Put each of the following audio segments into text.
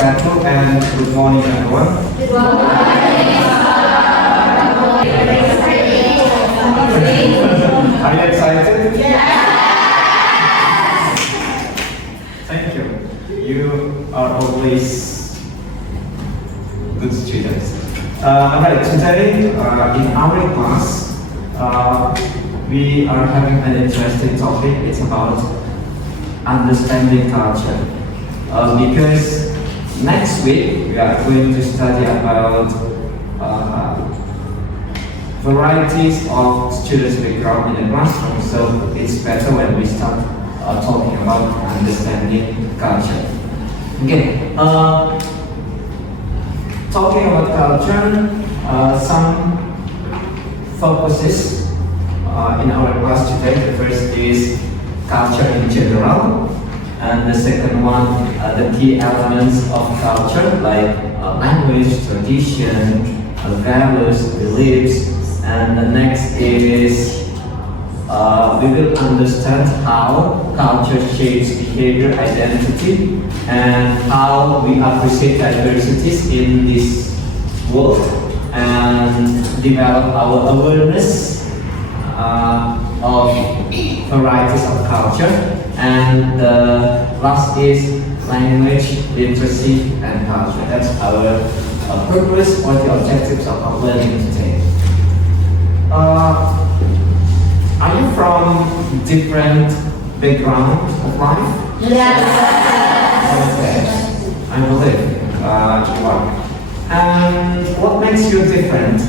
wabarakatuh and good morning everyone. Good morning. Are you excited? Thank you. You are always good students. Alright, today in our class we are having an interesting topic. It's about understanding culture. Because next week we are going to study about varieties of students' background in the classroom. So it's better when we start talking about understanding culture. Okay. Talking about culture, some focuses in our class today. The first is culture in general, and the second one, the key elements of culture like language, tradition, values, beliefs, and the next is we will understand how culture shapes behavior, identity, and how we appreciate diversities in this world and develop our awareness of varieties of culture. And the last is language, literacy, and culture. That's our purpose or the objectives of our learning today. Are you from different backgrounds of life? Yes. Okay. I believe you are. And what makes you different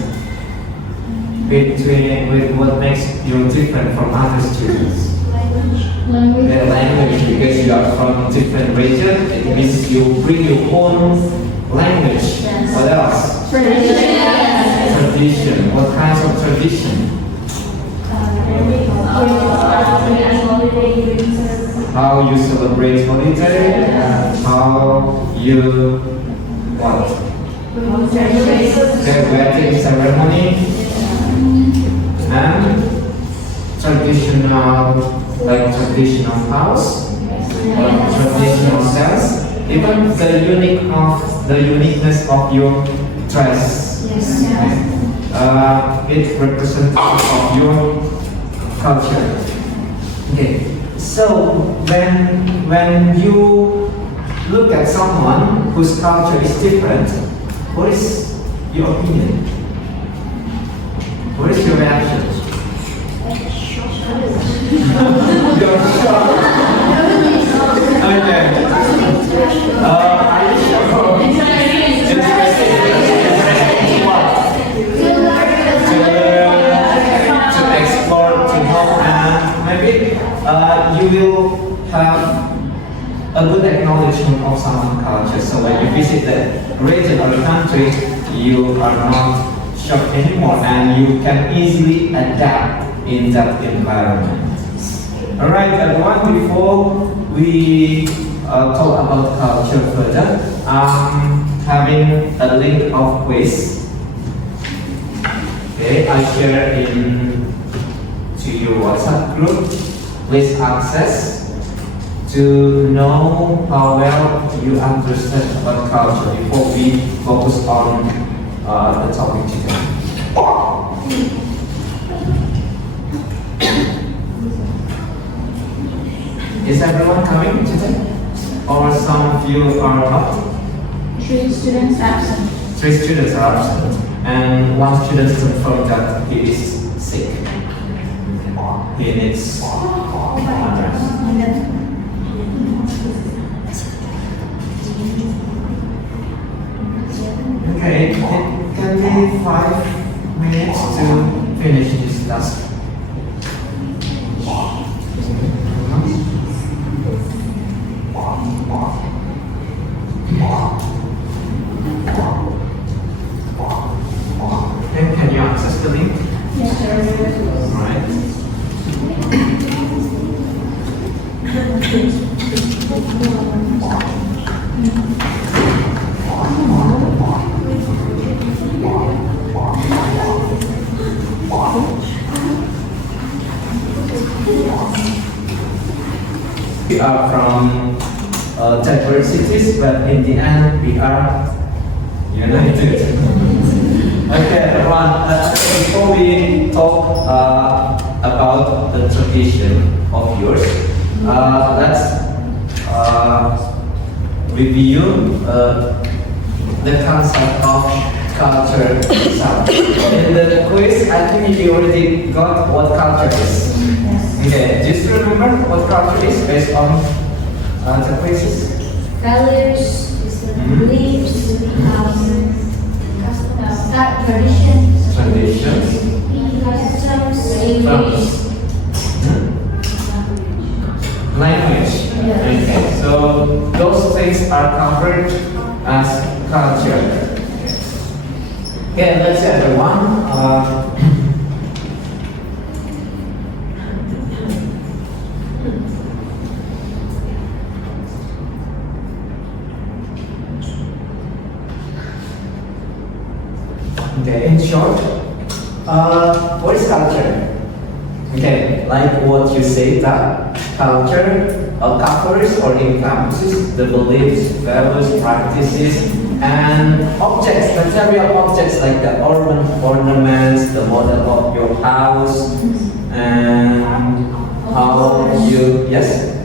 what makes you different from other students? Language. The language, because you are from different region, it means you bring your own language. Yes. What else? Tradition. Tradition. What kinds of tradition? How you celebrate holiday, and how you what? The wedding ceremony and traditional house, traditional cells, even the uniqueness of your dress. It represents of your culture. Okay. So when you look at someone whose culture is different, what is your opinion? What is your reaction? You're shocked. Okay. Are you sure? Interesting. What? To explore, to know, and maybe you will have a good acknowledgement of someone's culture. So when you visit the region or the country, you are not shocked anymore, and you can easily adapt in that environment. Alright, everyone, before we talk about culture further, I'm having a link of quiz. Okay, I share in to your WhatsApp group. Please access to know how well you understand about culture before we focus on the topic today. Is everyone coming today? Or some of you are not? 3 students absent. 3 students are absent. And 1 student confirmed that he is sick. He needs others. Okay, it can be 5 minutes to finish this task. And can you access the link? Yes, sir. Alright. We are from diversities, but in the end we are united. Okay, everyone. Before we talk about the tradition of yours, let's review the concept of culture itself. In the quiz, I think you already got what culture is. Okay, just remember what culture is based on the quizzes. Values, Mhm. beliefs, traditions, Traditions. customs, Language. Language. Okay, so those things are covered as culture. Okay, let's see everyone. Okay, in short, what is culture? Okay, like what you say that culture covers or encompasses the beliefs, values, practices, and objects, material objects like the ornaments, the model of your house, and how you, yes?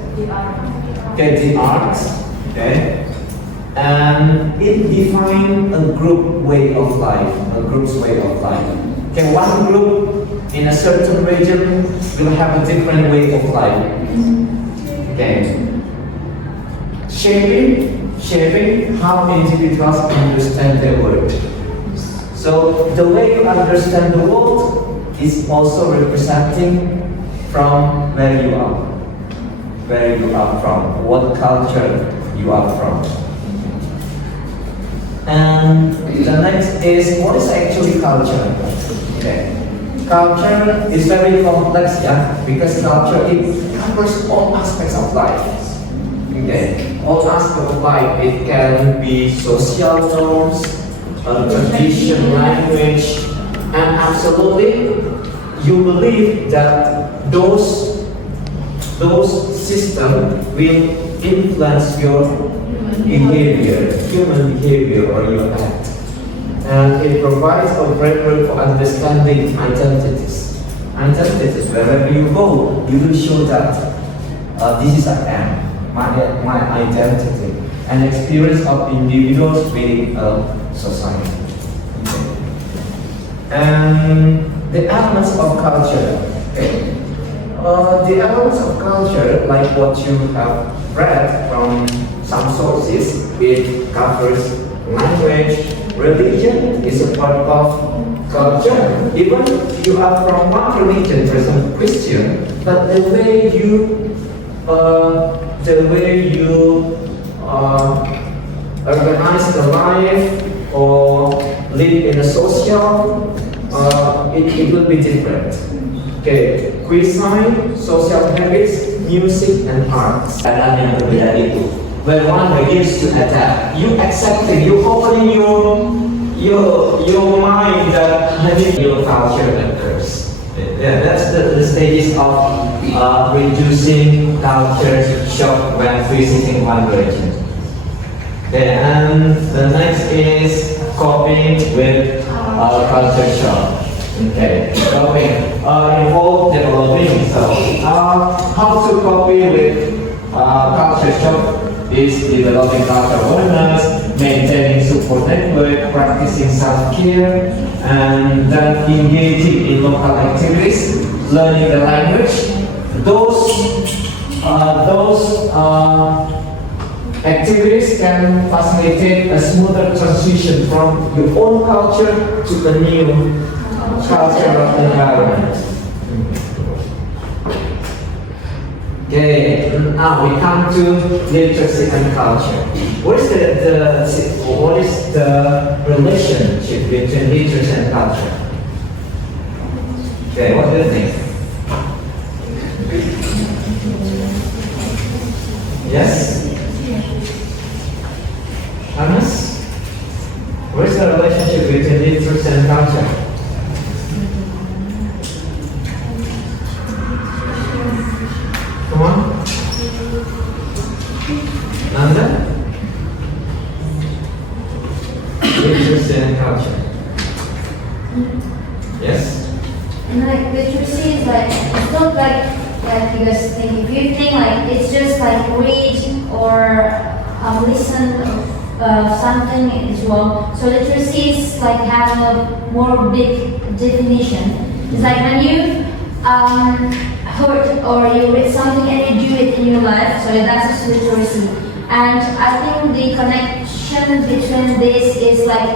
Okay, the art, okay? And it defines a group way of life, a group's way of life. Okay, one group in a certain region will have a different way of life. Okay. Shaping how individuals understand the world. So the way you understand the world is also representing from where you are from, what culture you are from. And the next is, what is actually culture? Okay. Culture is very complex, yeah, because culture, it covers all aspects of life. Okay, all aspects of life. It can be social norms, tradition, language, and absolutely, you believe that those systems will influence your behavior, human behavior, or your act. And it provides a framework for understanding identities. Identities, wherever you go, you will show that this is I am, my identity, an experience of individuals within a society. Okay. And the elements of culture. Okay. The elements of culture, like what you have read from some sources, it covers language, religion is a part of culture. Even you are from one religion, for example Christian, but the way you organize the life or live in a social, it will be different. Okay, cuisine, social habits, music, and arts. Keadaan yang berbeda itu, where one begins to adapt, you accepting, you opening your mind that your culture occurs. Yeah, that's the stages of reducing culture shock when visiting one region. Okay, and the next is coping with culture shock. Okay, coping involve developing. So, how to copy with culture shock is developing cultural awareness, maintaining support network, practicing self-care, and then engaging in local activities, learning the language. Those activities can facilitate a smoother transition from your own culture to a new cultural environment. Okay, now we come to literacy and culture. What is the relationship between literacy and culture? Okay, what do you think? Yes? Hannes? What is the relationship between literacy and culture? Come on. Nanda? Literacy and culture. Yes? And like literacy is like, it's not like you guys think. If you think like it's just like read or listen something is wrong. So literacy is like having a more big definition. It's like when you heard or you read something and you do it in your life, so that's literacy. And I think the connection between this is like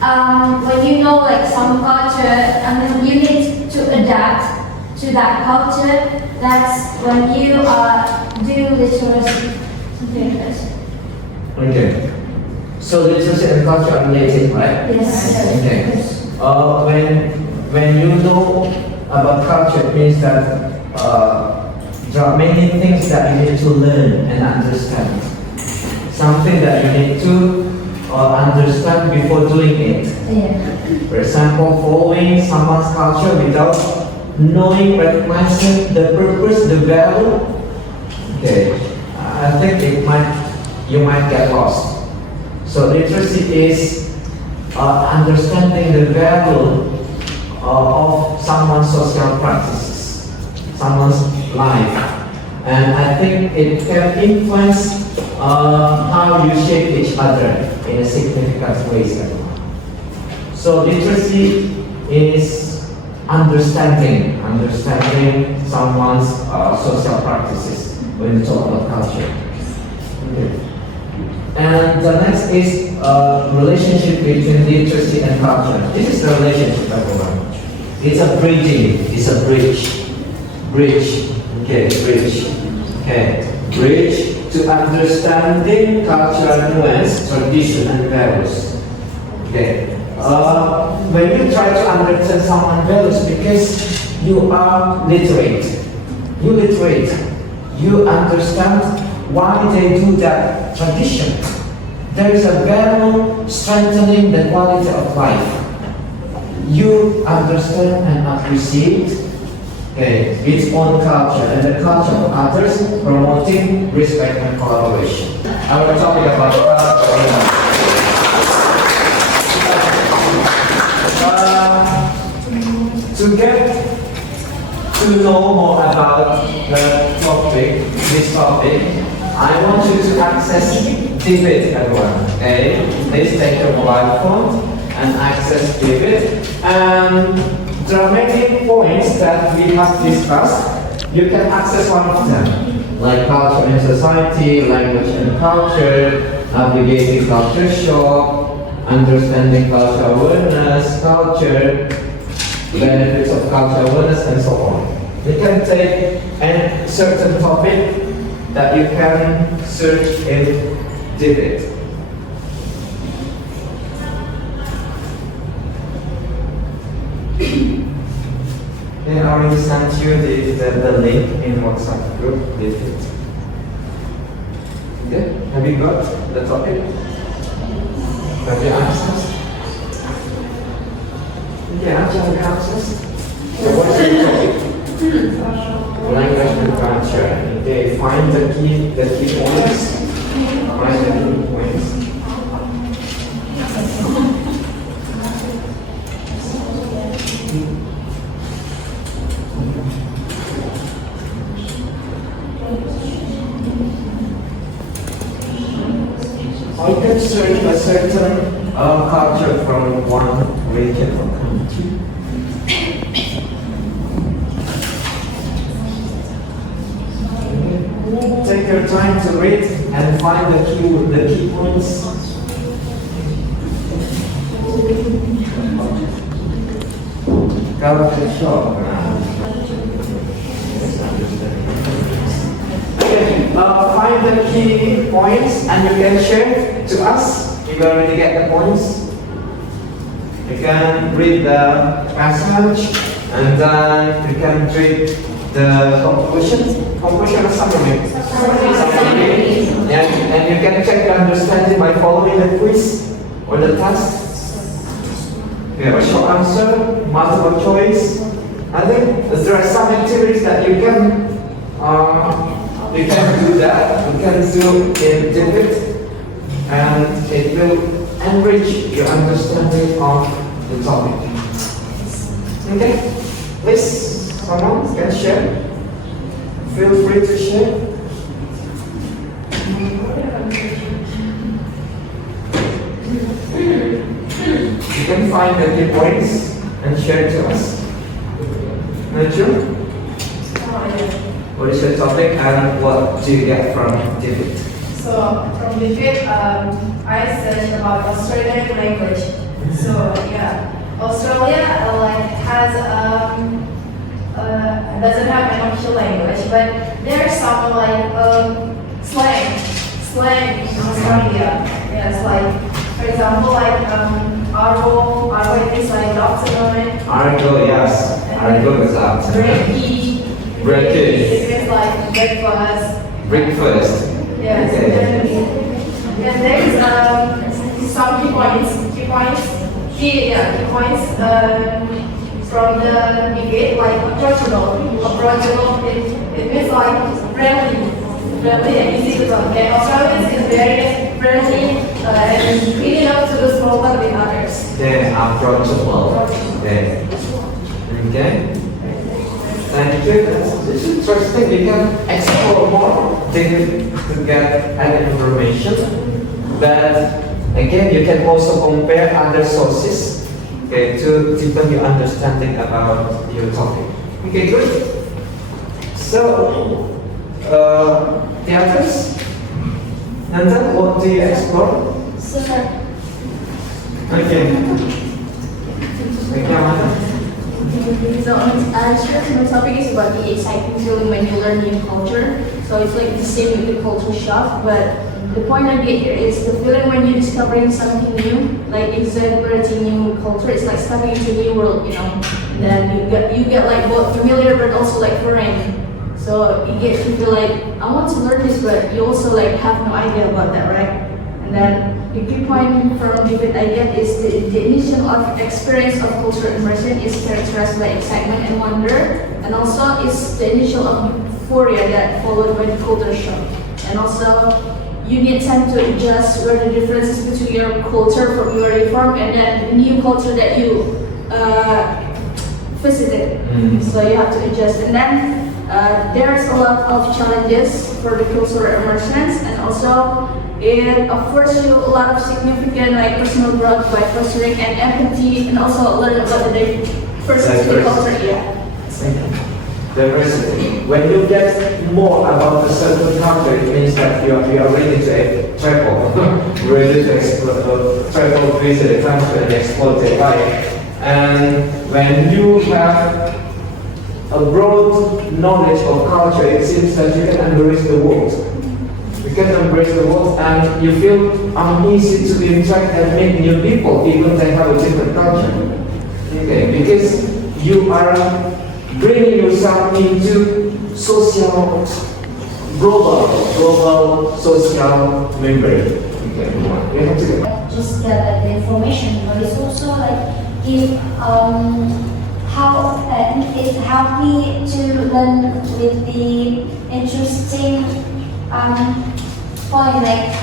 when you know like some culture and then you need to adapt to that culture, that's when you do literacy. Something like that. Okay. So literacy and culture are related, right? Yes. Okay. When you know about culture, it means that there are many things that you need to learn and understand. Something that you need to understand before doing it. Yeah. For example, following someone's culture without knowing, recognizing the purpose, the value. Okay, I think you might get lost. So literacy is understanding the value of someone's social practices, someone's life. And I think it can influence how you shape each other in a significant ways. So literacy is understanding someone's social practices when you talk about culture. Okay. And the next is relationship between literacy and culture. This is the relationship, everyone. It's a bridging. It's a bridge. Bridge. Okay, bridge. Okay, bridge to understanding cultural nuance, tradition, and values. Okay. When you try to understand someone's values, because you are literate, you understand why they do that tradition. There is a value strengthening the quality of life. You understand and appreciate its own culture and the culture of others, promoting respect and collaboration. I will talk about culture. To get to know more about this topic, I want you to access Divid, everyone. Okay, please take your mobile phone and access Divid. There are many points that we have discussed. You can access one of them, like culture and society, language and culture, navigating culture shock, understanding culture awareness, culture, benefits of culture awareness, and so on. You can take a certain topic that you can search in Divid. I already sent you the link in WhatsApp group with it. Okay, have you got the topic? Have you accessed? Yeah, have you accessed? So what's the topic? Language and culture. Okay, find the key points. Find the key points. You can search a certain culture from one region or country. Take your time to read and find the key points. Culture shock. Find the key points and you can share to us. You already get the points. You can read the passage and then you can read the conclusion or summary. And you can check your understanding by following the quiz or the test. You have a short answer, multiple choice. I think there are some activities that you can we can do that. We can do in debate, and it will enrich your understanding of the topic. Okay, please, someone can share. Feel free to share. You can find the key points and share it to us. Nature? What is your topic and what do you get from debate? So from the debate, I searched about Australian language. So yeah, Australia has doesn't have an official language, but there's some slang in Australia. Yes, for example, arvo it is afternoon. Argo, yes. Argo is afternoon. Brekkie. It means breakfast. Breakfast. Yes. Okay. And there is some key points from the debate, approachable. It means friendly and easy to talk. And Australians is very friendly and really love to do small talk with others. Then approachable. Okay. Okay. Thank you. This is interesting. You can explore more to get any information. But again, you can also compare other sources, okay, to deepen your understanding about your topic. Okay, good. So, the others? Nandan, what do you explore? Okay. Okay, Amanda. So my topic is about the exciting feeling when you learn new culture. So it's like the same with the culture shock, but the point I get here is the feeling when you're discovering something new, like exhilarating new culture. It's like stepping into a new world, you know. And then you get like both familiar but also like foreign. So it gets you to like, I want to learn this, but you also like have no idea about that, right? And then the key point from debate I get is the initial experience of cultural immersion is characterized by excitement and wonder, and also it's the initial of euphoria that followed by the culture shock. And also you need time to adjust where the differences between your culture from your reform and then the new culture that you visited. So you have to adjust, and then there's a lot of challenges for the cultural immersions, and also it offers you a lot of significant like personal growth by fostering and empathy, and also learn about the diversity culture. Yeah. Diversity. When you get more about a certain culture, it means that you are ready to travel, ready to explore, travel, visit a country and explore their life. And when you have a broad knowledge of culture, it seems that you can embrace the world. You can embrace the world and you feel uneasy to interact and meet new people, even they have a different culture. Okay, because you are bringing yourself into global social memory. Okay, you have to Just get the information, but it's also like if how it helped me to learn with the interesting point, like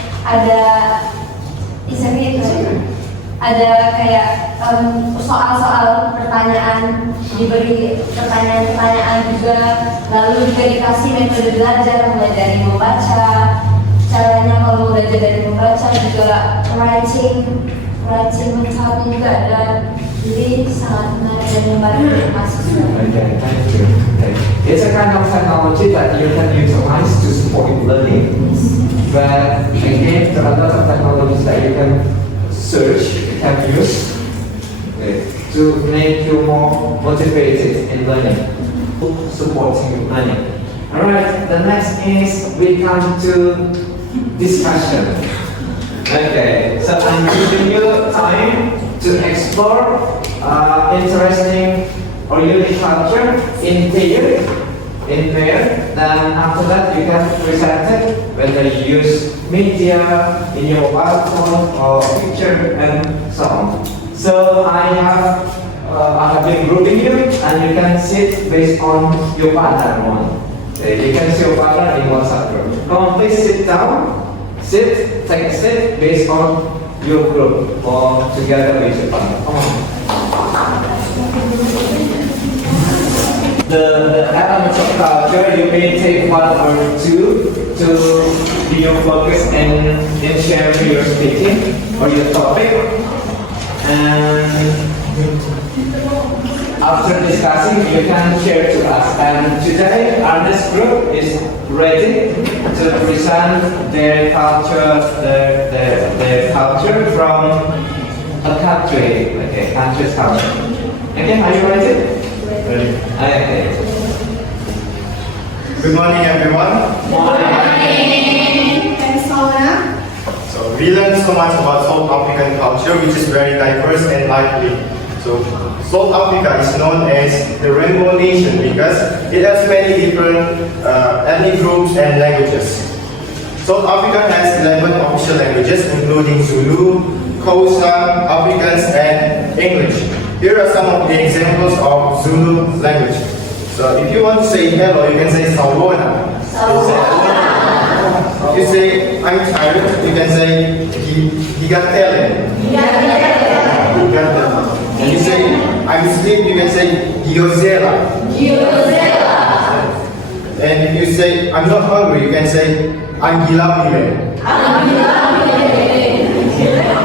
ada kayak soal-soal pertanyaan, diberi pertanyaan-pertanyaan juga, lalu juga dikasih metode belajar mulai dari membaca, caranya kalau belajar dari membaca juga writing mental juga ada, jadi sangat menarik dan membantu mahasiswa. Okay, thank you. Okay. It's a kind of technology that you can utilize to support learning. But again, there are a lot of technologies that you can search, you can use, okay, to make you more motivated in learning, supporting learning. Alright, the next is we come to discussion. Okay, so I'm giving you time to explore interesting or unique culture in pair. Then after that you can present it, whether you use media in your mobile phone or picture and so on. So I have been grouping you, and you can sit based on your pattern one. You can see your partner in WhatsApp group. Come on, please sit down. Sit, take a seat based on your group or together with your partner. Come on. The elements of culture, you may take one or two to be your focus and in sharing your speaking or your topic. And after discussing, you can share to us. And today, our next group is ready to present their culture, their culture from a country, okay, country's culture. Okay, are you ready? Ready. Okay. Good morning, everyone. Thanks, Solana. So we learned so much about South African culture, which is very diverse and lively. So South Africa is known as the Rainbow Nation because it has many different ethnic groups and languages. South Africa has 11 official languages, including Zulu, Xhosa, Afrikaans, and English. Here are some of the examples of Zulu language. So if you want to say hello, you can say sawubona. If you say I'm tired, you can say he got talent. And you say I'm asleep, you can say Giozela. And if you say I'm not hungry, you can say I'm gilabile.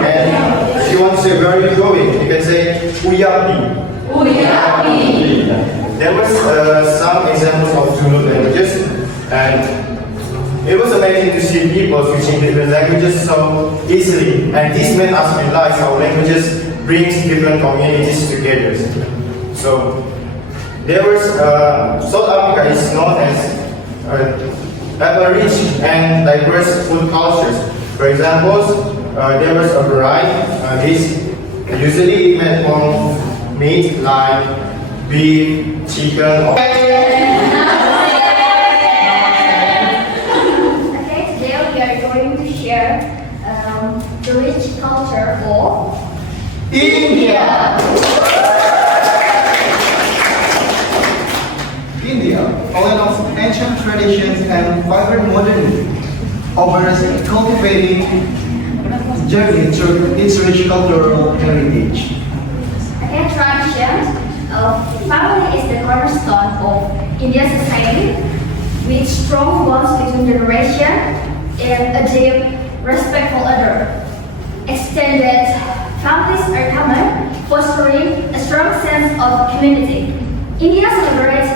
And if you want to say where are you going, you can say Uyapi. There was some examples of Zulu languages, and it was amazing to see people switching different languages so easily. And this made us realize how languages brings different communities together. So there was South Africa is known as have a rich and diverse food cultures. For example, there was a variety. This usually made from meat like beef, chicken. Okay, today we are going to share the rich culture of India. India, a land of ancient traditions and vibrant modernity, offers a cultivating journey through its rich cultural heritage. Okay, tradition. Family is the cornerstone of Indian society, with strong bonds between generations and a deep respect for others. Extended families are common, fostering a strong sense of community. India celebrates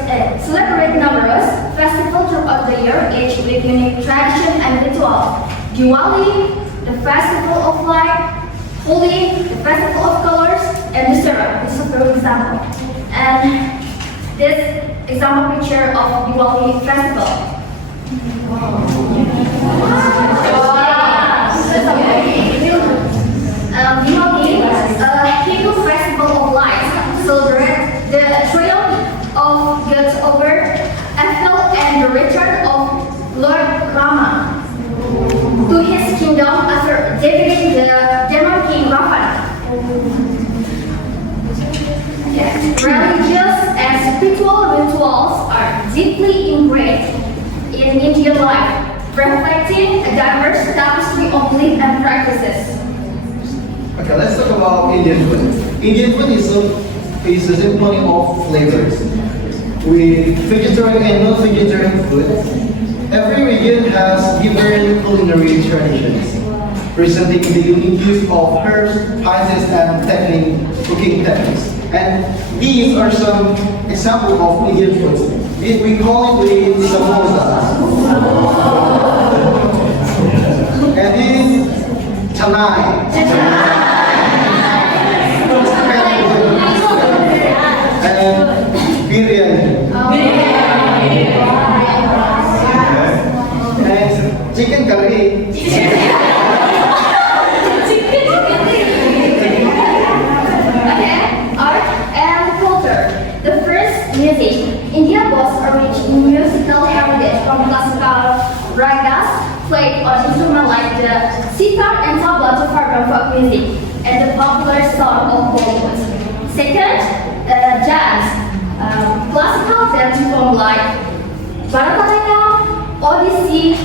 numerous festivals throughout the year, each with unique tradition and ritual. Diwali, the festival of light; Holi, the festival of colors; and Dussehra, this is a good example. And this example picture of Diwali festival. Diwali, a Hindu festival of lights, celebrates the triumph of gods over evil and the return of Lord Rama to his kingdom after defeating the demon king Ravana. Religious and spiritual rituals are deeply ingrained in Indian life, reflecting a diverse tapestry of beliefs and practices. Okay, let's talk about Indian food. Indian food is a symphony of flavors, with vegetarian and non-vegetarian food. Every region has different culinary traditions, presenting the unique use of herbs, spices, and cooking techniques. And these are some examples of Indian foods. We call it the samosa. And this is chanai. And biryani. And chicken curry. Okay, art and culture. The first music. India boasts a rich musical heritage from classical ragas played on instruments like the sitar and tabla to foreign folk music and the popular song of Bollywood. Second, jazz. Classical dance form like Bharatanatyam, Odissi,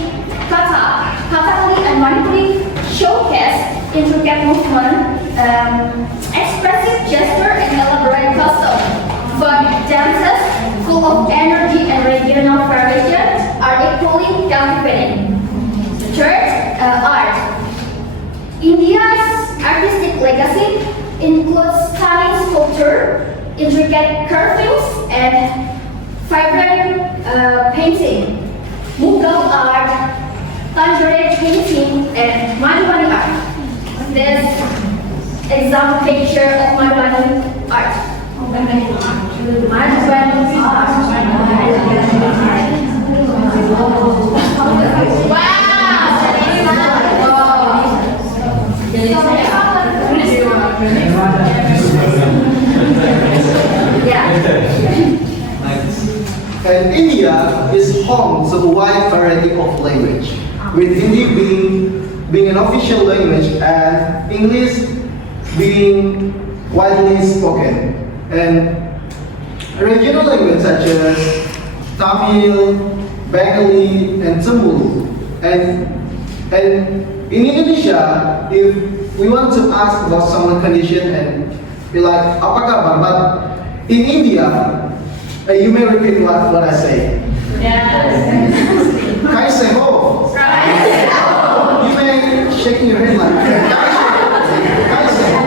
Kathak, Kathakali and Manipuri showcase intricate movement, expressive gesture and elaborate custom. But dances full of energy and regional variation are equally captivating. Third, art. India's artistic legacy includes stunning sculpture, intricate carvings, and vibrant painting, Mughal art, Tanjore painting, and Madhubani art. This example picture of Madhubani art. Madhubani art. And India is home to a wide variety of language, with Hindi being an official language and English being widely spoken. And regional languages such as Tamil, Bengali, and Tamil. And in Indonesia, if we want to ask about someone's condition and be like, apa kabar? But in India, you may repeat what I say. Kaise ho? You may shaking your head like kaise ho?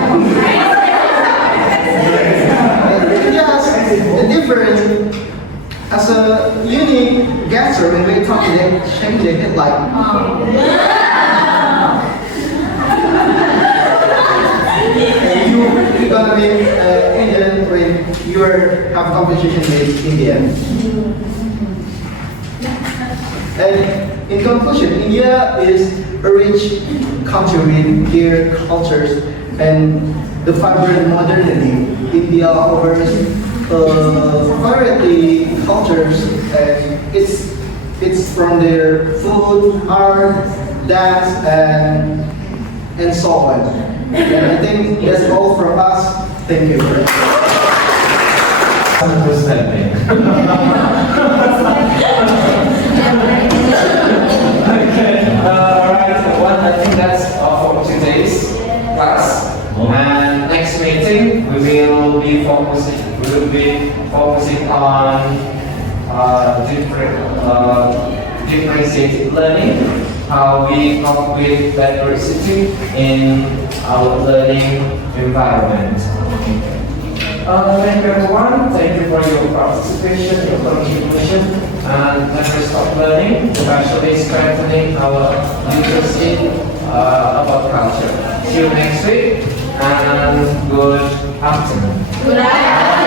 India has a different, has a unique gesture when we talk, they shake their head like. You're gonna be Indian when you have competition with India. And in conclusion, India is a rich country with their cultures and the vibrant modernity. India offers variety cultures, and it's from their food, art, dance, and so on. And I think that's all from us. Thank you. Understanding. Okay, right. Well, I think that's all for today's class. And next meeting, we will be focusing on differentiated learning, how we cope with diversity in our learning environment. Thank you everyone. Thank you for your participation, your contribution, and never stop learning, especially strengthening our literacy about culture. See you next week, and good afternoon. Good afternoon.